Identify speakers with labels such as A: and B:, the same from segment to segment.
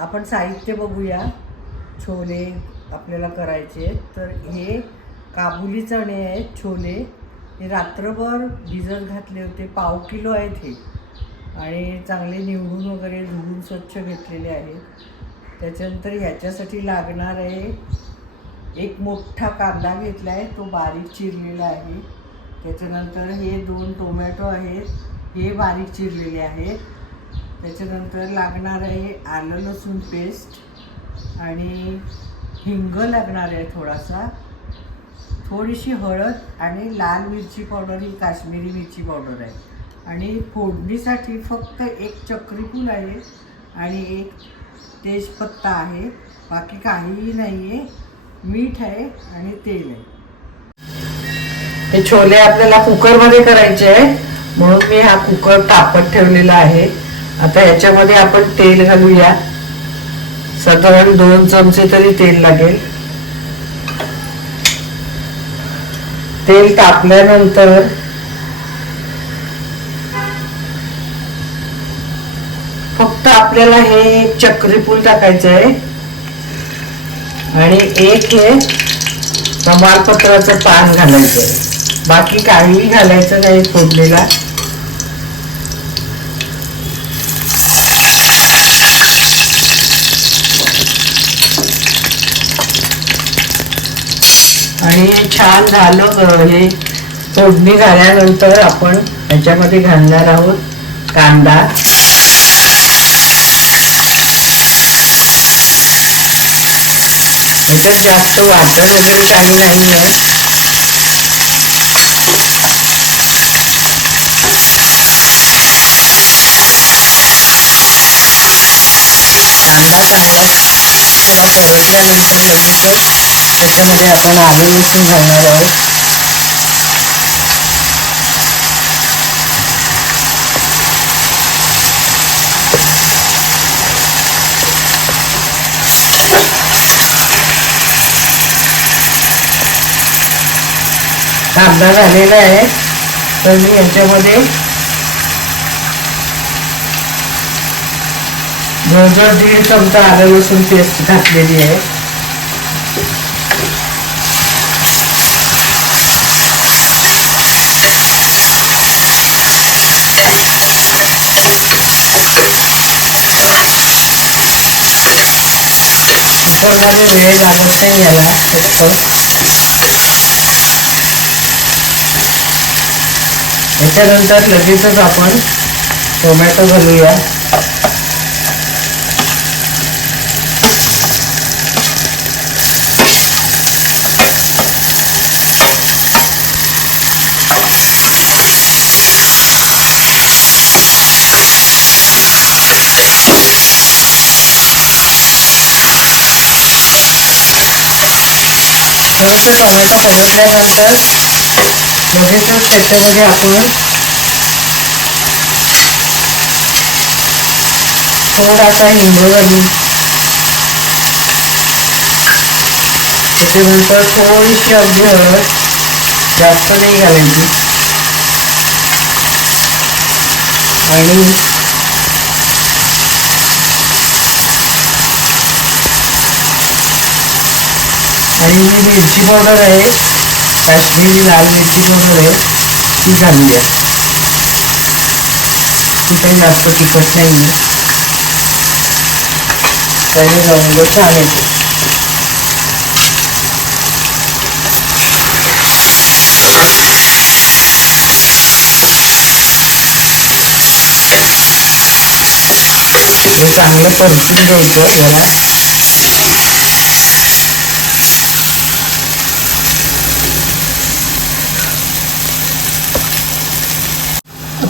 A: आपण साहित्य बघूया. छोले आपल्याला करायचे आहेत. तर हे काबुली चणे आहेत छोले. हे रात्रभर भिजत घातले होते. पाव किलो आहेत हे. आणि चांगले निवडून वगैरे धुवून स्वच्छ घेतलेले आहेत. त्याच्यानंतर ह्याच्यासाठी लागणार आहे एक मोठा कांदा घेतला आहे तो बारीक चिरलेला आहे. त्याच्यानंतर हे दोन टोमॅटो आहेत. हे बारीक चिरलेले आहेत. त्याच्यानंतर लागणार आहे आलं लसूण पेस्ट आणि हिंग लागणार आहे थोडासा. थोडीशी हळद आणि लाल मिरची पावडर ही काश्मीरी मिरची पावडर आहे. आणि फोडणीसाठी फक्त एक चक्रीफूल आहे आणि एक तेजपत्ता आहे. बाकी काहीही नाही आहे मीठ आहे आणि तेल आहे. हे छोले आपल्याला कुकरमध्ये करायचे आहे. म्हणून मी हा कुकर तापत ठेवलेला आहे. आता याच्यामध्ये आपण तेल घालूया. साधारण दोन चमचे तरी तेल लागेल. तेल तापल्यानंतर फक्त आपल्याला हे एक चक्रीफूल टाकायचं आहे. आणि एक हे तमालपत्राचं पान घालायचं आहे. बाकी काहीही घालायचं नाही फोडलेला आणि छान झालं हे फोडणी झाल्यानंतर आपण याच्यामध्ये घालणार आहोत कांदा. याच्यात जास्त वाटण वगैरे काही नाही आहे. कांदा चांगला थोडा परतल्यानंतर लगेचच त्याच्यामध्ये आपण आले लसूण घालणार आहोत. कांदा झालेला आहे तर मी याच्यामध्ये जवळजवळ दीड चमचा आलं लसूण पेस्ट घातलेली आहे. थोडा वेळ लागत नाही याला फक्त त्याच्यानंतर लगेचच आपण टोमॅटो घालूया. थोडंसं टोमॅटो परतल्यानंतर लगेचच त्याच्यामध्ये आपण थोडासा हिंग घालू त्याच्यानंतर थोडीशी अगदी हळद जास्त नाही घालायची. आणि आणि ही मिरची पावडर आहे काश्मीरी लाल मिरची पावडर आहे ती घालूया ती काही जास्त तिखट नाही आहे. त्याने रंग छान येतो चांगलं परतून घ्यायचं याला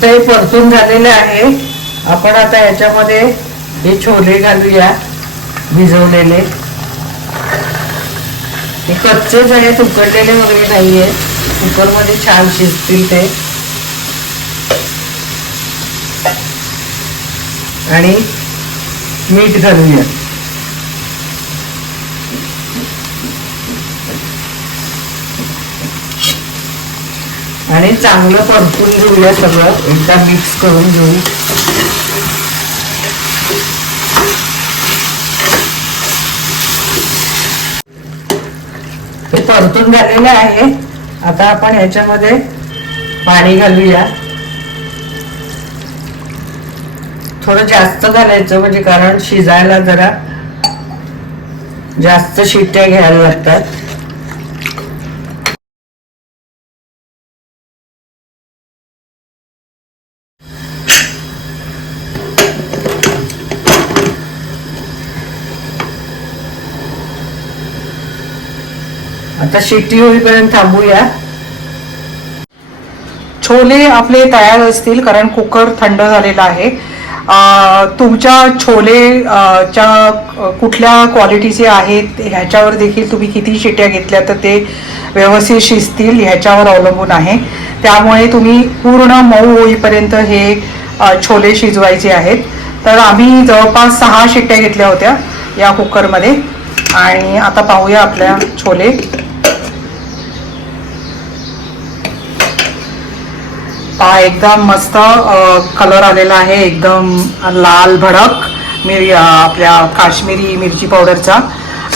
A: आता हे परतून झालेले आहे आपण आता याच्यामध्ये हे छोले घालूया भिजवलेले. हे कच्चेच आहेत उकडलेले वगैरे नाहीये. कुकरमध्ये छान शिजतील ते. आणि मीठ घालूया. आणि चांगलं परतून घेऊया सगळं. एकदा मिक्स करून घेऊ. हे परतून झालेलं आहे. आता आपण ह्याच्यामध्ये पाणी घालूया. थोडं जास्त घालायचं म्हणजे कारण शिजायला जरा जास्त शिट्ट्या घ्यायला लागतात. आता शिट्टी होईपर्यंत थांबूया.
B: छोले आपले तयार असतील कारण कुकर थंड झालेला आहे. तुमच्या छोले च्या कुठल्या क्वालिटीचे आहेत ह्याच्यावर देखील तुम्ही किती शिट्या घेतल्या तर ते व्यवस्थित शिजतील ह्याच्यावर अवलंबून आहे. त्यामुळे तुम्ही पूर्ण मऊ होईपर्यंत हे छोले शिजवायचे आहेत. तर आम्ही जवळपास सहा शिट्ट्या घेतल्या होत्या या कुकरमध्ये. आणि आता पाहूया आपल्या छोले. पहा एकदम मस्त कलर आलेला आहे. एकदम लाल भडक मिरी आपल्या काश्मीरी मिरची पावडरचा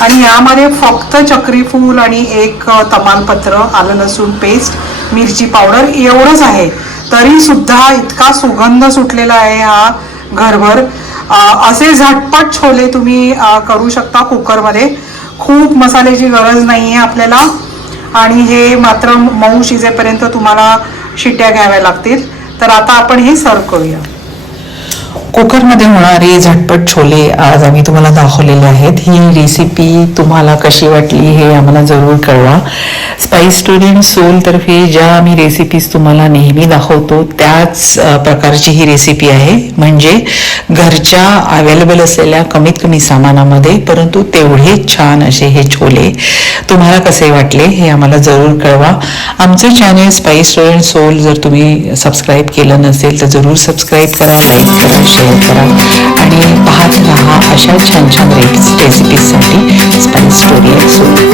B: आणि यामध्ये फक्त चक्रीफूल आणि एक तमालपत्र आलं लसूण पेस्ट मिरची पावडर एवढंच आहे. तरी सुद्धा इतका सुगंध सुटलेला आहे हा घरभर. असे झटपट छोले तुम्ही करू शकता कुकरमध्ये. खूप मसाल्याची गरज नाही आहे आपल्याला. आणि हे मात्र मऊ शिजेपर्यंत तुम्हाला शिट्ट्या घ्याव्या लागतील. तर आता आपण हे सर्व करूया.
C: कुकरमध्ये होणारे झटपट छोले आज आम्ही तुम्हाला दाखवलेले आहेत. ही रेसिपी तुम्हाला कशी वाटली हे आम्हाला जरूर कळवा. स्पाइस स्टुडंट सोलतर्फे ज्या आम्ही रेसिपीज तुम्हाला नेहमी दाखवतो त्याच प्रकारची ही रेसिपी आहे. म्हणजे घरच्या अवेलेबल असलेल्या कमीत कमी सामानामध्ये परंतु तेवढे छान असे हे छोले तुम्हाला कसे वाटले हे आम्हाला जरूर कळवा. आमचं चॅनल स्पाइस स्टुडंट सोल जर तुम्ही सबस्क्राईब केलं नसेल तर जरूर सबस्क्राईब करा लाईक करा शेअर करा. आणि पाहत राहा अशा छान छान रेसिपीजसाठी स्पाईस स्टोरी सोल